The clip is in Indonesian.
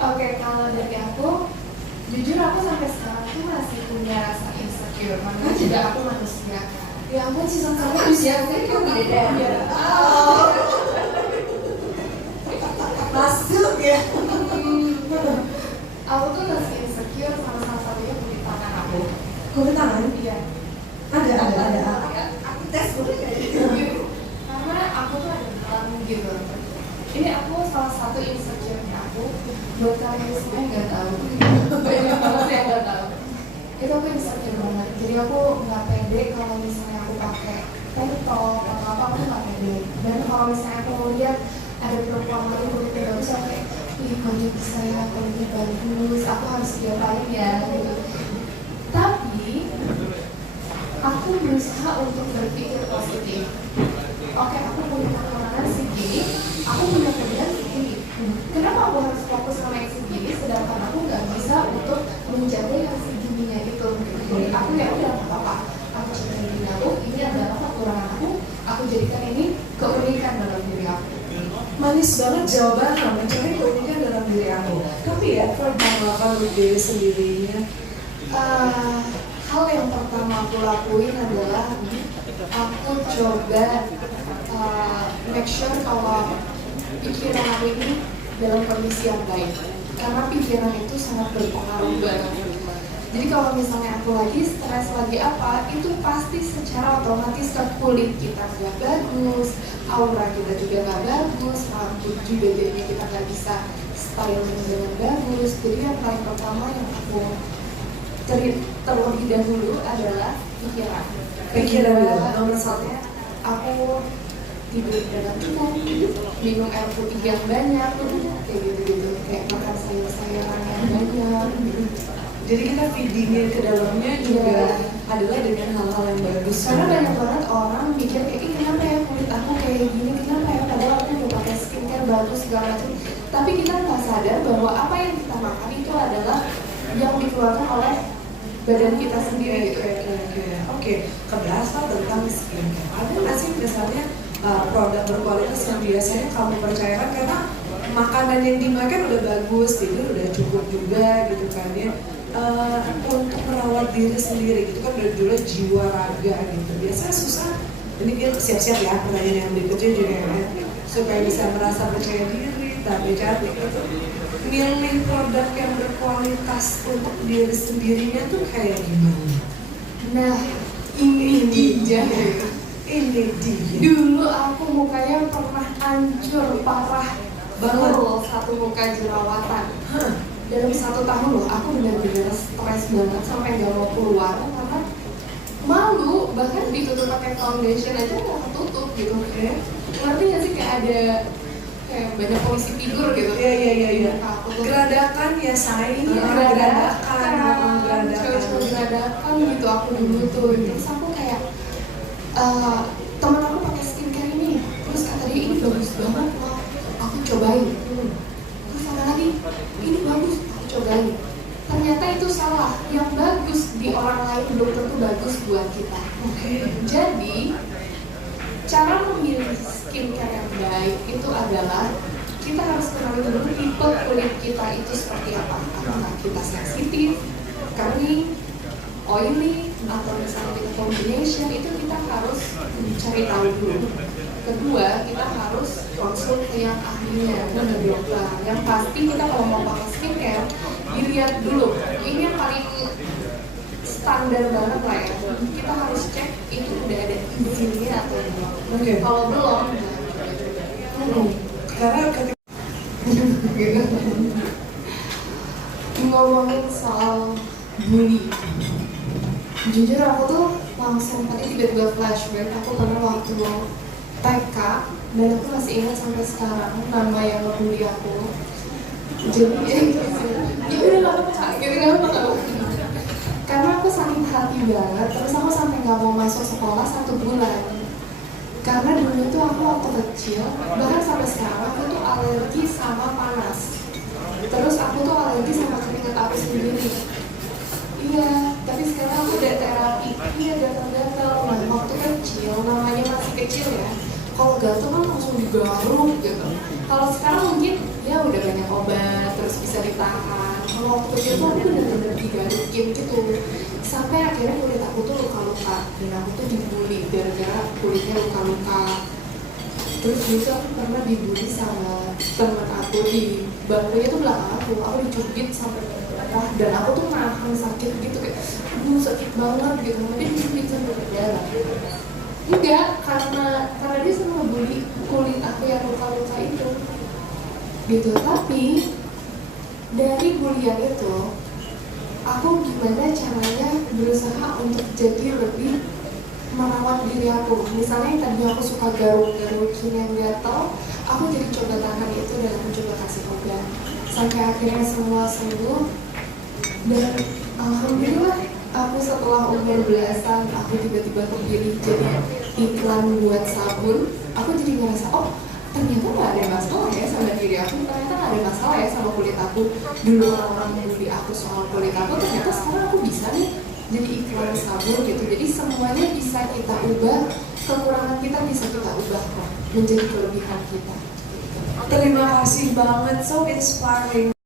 Oke, kalau dari aku, jujur aku sampai sekarang tuh masih punya rasa insecure. Karena juga aku manusia. Ya ampun sih sama manusia, kan kamu beda ya. Masuk ya. Aku tuh masih insecure sama salah satunya kulit tangan aku. Kulit tangan? Iya. Ada. Aku tes boleh nggak ya? Karena aku tuh ada belang gitu. Ini aku salah satu insecure-nya aku. Buat kalian semua nggak tahu, banyak banget yang nggak tahu. Itu aku insecure banget. Jadi aku nggak pede kalau misalnya aku pakai tank top atau apa, aku nggak pede. Dan kalau misalnya aku lihat ada perempuan lain kulitnya bagus, aku kayak, ih kulit saya kulitnya bagus, aku harus diapain ya gitu. Tapi aku berusaha untuk berpikir positif. Oke, aku punya kekurangan segini, aku punya kelebihan segini. Kenapa aku harus fokus sama yang segini, sedangkan aku nggak bisa untuk menjaga yang segininya itu? Jadi aku ya udah nggak apa-apa. Aku cintai diri aku, ini adalah kekurangan aku jadikan ini keunikan dalam diri aku. Manis banget jawabannya, mencari keunikan dalam diri aku. Tapi ya, pertama diri sendirinya. Hal yang pertama aku lakuin adalah aku coba make sure kalau pikiran aku ini dalam kondisi yang baik, karena pikiran itu sangat berpengaruh banget. Jadi kalau misalnya aku lagi stres, lagi apa, itu pasti secara otomatis ke kulit kita nggak bagus, aura kita juga nggak bagus, rambut juga jadi kita nggak bisa styling dengan bagus. Jadi yang paling pertama yang aku terlebih dahulu adalah pikiran. Pikiran dulu, nomor satu. Aku tidur dengan cukup, minum air putih yang banyak, kayak gitu-gitu, kayak makan sayur-sayuran yang banyak. Jadi kita feedingnya ke dalamnya juga adalah dengan hal-hal yang bagus. Karena banyak banget orang mikir kayak, ih kenapa ya kulit aku kayak gini, kenapa ya padahal aku udah pakai skincare bagus segala macam. Tapi kita nggak sadar bahwa apa yang kita makan itu adalah yang dikeluarkan oleh badan kita sendiri. Oke. Keberapa tentang skincare? Ada nggak sih misalnya produk berkualitas yang biasanya kamu percayakan karena makanan yang dimakan udah bagus, tidur udah cukup juga gitu kan ya. Untuk merawat diri sendiri gitu kan udah dulu jiwa raga gitu. Biasanya susah. Ini kita siap-siap ya pertanyaan yang berikutnya juga ya, supaya bisa merasa percaya diri, tapi cantik gitu. Milih produk yang berkualitas untuk diri sendirinya tuh kayak gimana? Nah, ini dia. Ini dia. Dulu aku mukanya pernah hancur parah banget, satu muka jerawatan. Dalam 1 tahun loh, aku benar-benar stres banget sampai nggak mau keluar karena malu, bahkan ditutup pakai foundation aja nggak ketutup gitu. Ngerti nggak sih kayak ada kayak banyak polisi tidur gitu? Iya. Geradakan ya say. Geradakan gitu aku dulu tuh. Terus aku kayak teman aku pakai skincare ini, terus kata dia ini bagus banget loh, aku cobain. Terus ada lagi, ini bagus, aku cobain. Ternyata itu salah, yang bagus di orang lain belum tentu bagus buat kita. Jadi cara memilih skincare yang baik itu adalah kita harus kenali dulu tipe kulit kita itu seperti apa. Apakah kita sensitif, kering, oily, atau misalnya kita combination, itu kita harus cari tahu dulu. Kedua, kita harus konsul ke yang ahlinya, dokter. Yang pasti kita kalau mau pakai skincare, dilihat dulu. Ini yang paling standar banget lah ya. Kita harus cek itu udah ada izinnya atau belum. Kalau belum, Karena ketika ngomongin soal bully, jujur aku tuh langsung tadi tiba-tiba flashback. Aku pernah waktu TK dan aku masih ingat sampai sekarang nama yang ngebully aku. Jadi ya udah nggak apa-apa, gitu nggak apa-apa. Karena aku saking hati banget, terus aku sampai nggak mau masuk sekolah 1 bulan. Karena dulu tuh aku waktu kecil, bahkan sampai sekarang aku tuh alergi sama panas. Terus aku tuh alergi sama keringat aku sendiri. Iya, tapi sekarang aku udah terapi. Iya, kecil ya. Kalau gatal kan langsung digaruk gitu. Kalau sekarang mungkin ya udah banyak obat, terus bisa ditahan. Kalau waktu kecil tuh aku bener-bener digarukin gitu. Sampai akhirnya kulit aku tuh luka-luka dan aku tuh dibully gara-gara kulitnya luka-luka. Terus juga aku pernah dibully sama teman aku di bangkunya tuh belakang aku dicubit sampai berdarah dan aku tuh nahan sakit gitu kayak aduh sakit banget gitu, dia dicubit sampai berdarah. Enggak, karena dia selalu ngebully kulit aku yang luka-luka itu gitu. Tapi dari bulian itu aku gimana caranya berusaha untuk jadi lebih merawat diri aku. Misalnya yang tadi aku suka garuk-garukin yang gatal, aku jadi coba tahan itu dan aku coba kasih obat sampai akhirnya semua sembuh. Dan alhamdulillah aku setelah umur belasan aku tiba-tiba kepilih jadi iklan buat sabun. Aku jadi ngerasa oh ternyata gak ada masalah ya sama diri aku, ternyata gak ada masalah ya sama kulit aku. Dulu orang-orang membuli aku soal kulit aku, ternyata sekarang aku bisa nih jadi iklan sabun gitu. Jadi semuanya bisa kita ubah, kekurangan kita bisa kita ubah kok menjadi kelebihan kita. Terima kasih banget, so inspiring.